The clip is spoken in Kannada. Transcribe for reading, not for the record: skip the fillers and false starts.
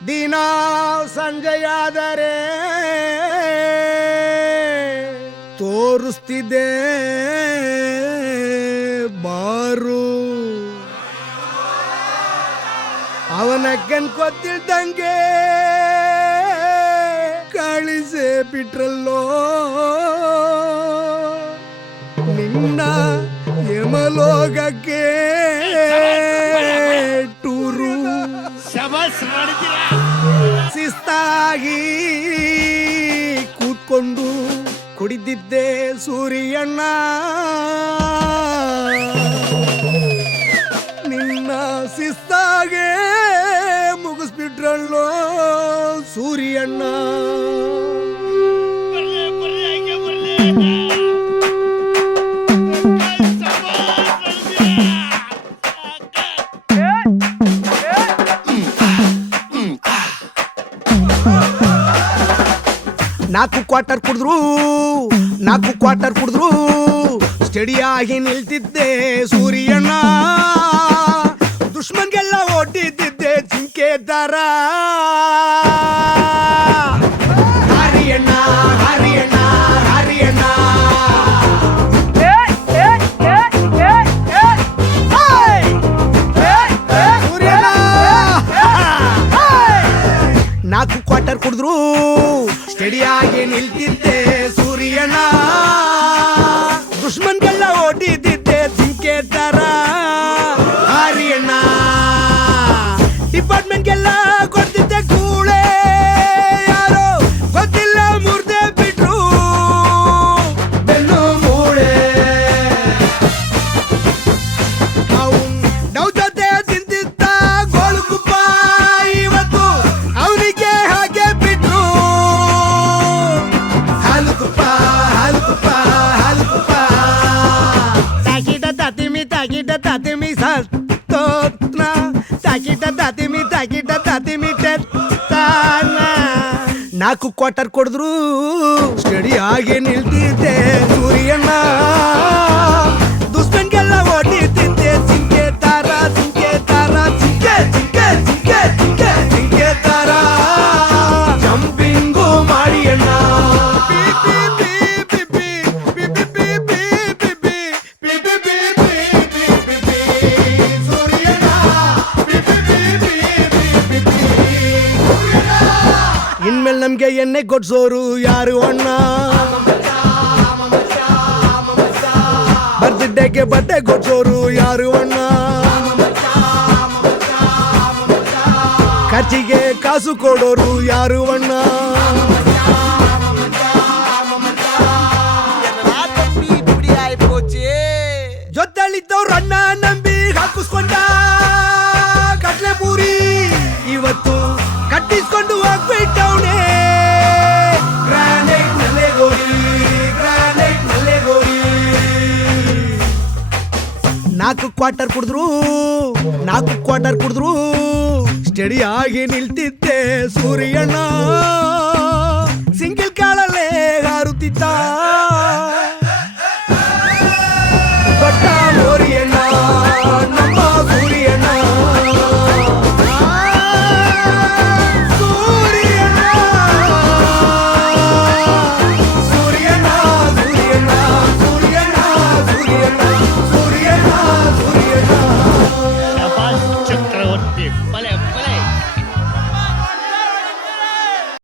ದಿನ ಸಂಜೆಯಾದರೆ ತೋರಿಸ್ತಿದ್ದೆ ಬಾರು ಅವನ ಕಣ್ಕೊತ್ತಿಲ್ದಂಗೆ ಕಳಿಸೇ ಬಿಟ್ರಲ್ಲೋ ನಿನ್ನ ಯಮಲೋಕಕ್ಕೆ ಟೂರು ಶಿಸ್ತಾಗಿ ಕೂತ್ಕೊಂಡು ಕುಡಿದಿದ್ದೆ ಸೂರ್ಯಣ್ಣ ನಿನ್ನ ಶಿಸ್ತಾಗೆ ಮುಗಿಸ್ಬಿಟ್ರಲ್ಲೋ ಸೂರ್ಯಣ್ಣ ನಾಲ್ಕು ಕ್ವಾರ್ಟರ್ ಕುಡಿದ್ರು ಸ್ಟಡಿಯಾಗಿ ನಿಲ್ತಿದ್ದೆ ಸೂರ್ಯಣ್ಣ ದುಶ್ಮನ್ಗೆಲ್ಲ ಓಟಿದ್ದಿದ್ದೆ ಜಿಂಕೆ ತರ ಹರಿಯಣ್ಣ ಹರಿಯಣ್ಣ ಹರಿಯಣ್ಣ ನಾಲ್ಕು ಕ್ವಾರ್ಟರ್ ಕುಡಿದ್ರು ಸ್ಟಡಿಯಾಗಿ ನಿಲ್ತಿದ್ದೆ ಸೂರ್ಯಣ್ಣ ದುಶ್ಮನ್ಗೆಲ್ಲ ಓಟಿದ್ದಿದ್ದೆ ಜಿಂಕೆ ತರ ಹರಿಯಣ್ಣ ಡಿಪಾರ್ಟ್ಮೆಂಟ್ಗೆಲ್ಲ ಕೊಡ್ತಿದ್ದೆ ಕೂಳೆ ಯಾರೋ ಗೊತ್ತಿಲ್ಲ ಮುರ್ದೆ ಬಿಟ್ರು ಬೆನ್ನು ಮೂಳೆ ಅವನ್ ಡವ್ ಜೊತೆ ತಿಂತಿದ್ದ ಗೋಳುಗುಪ್ಪ ಇವತ್ತು ಅವನಿಗೆ ಹಾಗೆ ಬಿಟ್ರು ಹಾಲುಗುಪ್ಪ ಹಾಲುಗುಪ್ಪ ಹಾಲುಗುಪ್ಪ ತಾಕಿಟ ತಾತಿಮಿ ಸತ್ತೋತ್ನ ತಾಕಿಟ ತಾತಿಮಿ ತೆತ್ತಾನ ನಾಲ್ಕು ಕ್ವಾರ್ಟರ್ ಕೊಡಿದ್ರು ಸ್ಟಡಿ ಹಾಗೆ ನಿಲ್ತಿದ್ದೆ ಸೂರ್ಯಣ್ಣ ದುಶ್ಮನ್ಗೆಲ್ಲ ಓಟಿದ್ದಿದ್ದೆ ಜಿಂಕೆ ತರ ಜಿಂಕೆ ತರ ಜಿಂಕೆ ಜಿಂಕೆ ಜಿಂಕೆ ಜಿಂಕೆ ಜಿಂಕೆ ತರ ಜಂಪಿಂಗು ಮಾಡಿ ಅಣ್ಣ ಇನ್ಮೇಲೆ ನಮ್ಗೆ ಎಣ್ಣೆ ಕೊಡ್ಸೋರು ಯಾರು ಅಣ್ಣ ಬರ್ತ್ಡೇಗೆ ಬಟ್ಟೆ ಕೊಡ್ಸೋರು ಯಾರು ಅಣ್ಣ ಖರ್ಚಿಗೆ ಕಾಸು ಕೊಡೋರು ಯಾರು ಅಣ್ಣ ಜೊತೆಲಿದ್ದವ್ರು ಅಣ್ಣ ನಂಬಿ ಹಾಕಿಸ್ಕೊಂಡ ಕಟ್ಲೆ ಪೂರಿ ಇವತ್ತು ಕಟ್ಟಿಸ್ಕೊಂಡು ಹೋಗ್ಬಿಟ್ಟವನೇ ಗ್ರಾನೈಟ್ ನಲ್ಲೆ ಗೋರಿ ನಾಲ್ಕು ಕ್ವಾರ್ಟರ್ ಕುಡಿದ್ರು ಸ್ಟಡಿ ಆಗಿ ನಿಲ್ತಿದ್ದೆ ಸೂರ್ಯಣ್ಣ ಸಿಂಗಲ್ ಕಾಳಲ್ಲೇ ಹಾರುತ್ತಿದ್ದ